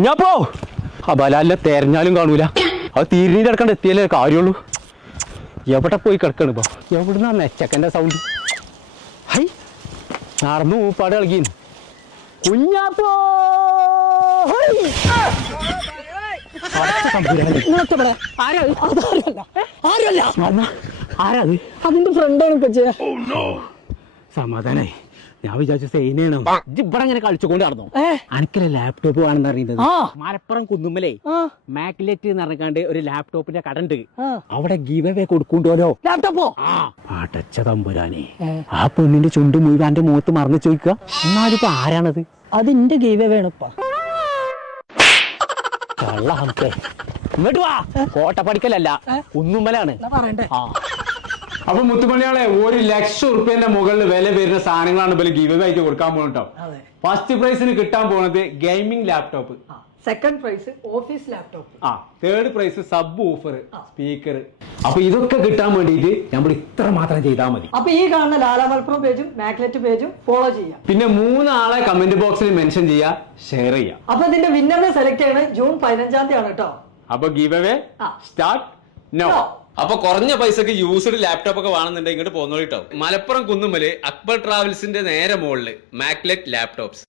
ഞാൻ പോ ആ ബലാലിനെ തെരഞ്ഞാലും കാണൂല. അത് തിരിഞ്ഞ് കിടക്കണ്ട എത്തിയാലേ കാര്യമുള്ളൂ. എവിടെ പോയി കിടക്കണ് ഇപ്പൊ? എവിടുന്നാ നെച്ചക്കൻ്റെ സൗണ്ട്? ഹൈ നടന്നു മൂപ്പാട് കളിക്കി കുഞ്ഞാപ്പോ. ആരാത്? അതിന്റെ ഫ്രണ്ടാണ് ഇപ്പൊ. സമാധാനായി. ഞാൻ വിചാരിച്ചു സൈനാണ്. ഇവിടെ ഇങ്ങനെ കളിച്ചുകൊണ്ട് നടന്നു. അനക്കല്ലേ ലാപ്ടോപ്പ് വേണമെന്ന് അറിയുന്നത്? മലപ്പുറം കുന്നുമ്മലേ മാക്ലെറ്റ് എന്ന് പറഞ്ഞാണ്ട് ഒരു ലാപ്ടോപ്പിന്റെ കട ഉണ്ട്. അവിടെ ഗീവ് അവേ കൊടുക്കുന്നുണ്ടല്ലോ ലാപ്ടോപ്പോ. അടച്ച തമ്പുരാനെ, ആ പെണ്ണിന്റെ ചുണ്ട് മുഴുവൻ എന്റെ മുഖത്ത് മറന്നു ചോദിക്കുക. എന്നാലും ഇപ്പൊ ആരാണത്? അതിന്റെ ഗീവ് വേണപ്പാ. ഇങ്ങോട്ട് വാ. കോട്ടപ്പടിക്കലല്ല, കുന്നുമ്മലാണ്. പറയണ്ടേ? അപ്പൊ മുത്തുമണിയാളെ 1,00,000 മുകളിൽ വില വരുന്ന സാധനങ്ങളാണ് ഇവര് ഗീവ് ആയിട്ട് കൊടുക്കാൻ പോകുന്നുണ്ടോ. ഫസ്റ്റ് പ്രൈസിന് കിട്ടാൻ പോകുന്നത് gaming laptop, second prize office laptop, third prize sub woofer, speaker. അപ്പൊ ഇതൊക്കെ കിട്ടാൻ വേണ്ടിയിട്ട് നമ്മൾ ഇത്ര മാത്രം ചെയ്താൽ മതി. അപ്പൊ ഈ കാണുന്ന ലാലാ മലപ്പുറം പേജും മാക്ലെറ്റ് പേജും ഫോളോ ചെയ്യാം. പിന്നെ 3 ആളെ കമന്റ് ബോക്സിൽ മെൻഷൻ ചെയ്യാ, ഷെയർ ചെയ്യാം. അപ്പൊ ഇതിന്റെ വിന്നറിനെ സെലക്ട് ചെയ്യണത് ജൂൺ 15 ആണ് കേട്ടോ. അപ്പൊ ഗീവ് അവേ സ്റ്റാർട്ട് നോ. അപ്പൊ കുറഞ്ഞ പൈസക്ക് യൂസ്ഡ് ലാപ്ടോപ്പ് ഒക്കെ വേണമെന്നുണ്ടെങ്കിൽ ഇങ്ങോട്ട് പോന്നോളിട്ടോ. മലപ്പുറം കുന്നുമ്മല് അക്ബർ ട്രാവൽസിന്റെ നേരെ മുകളില് മാക്ലെറ്റ് ലാപ്ടോപ്സ്.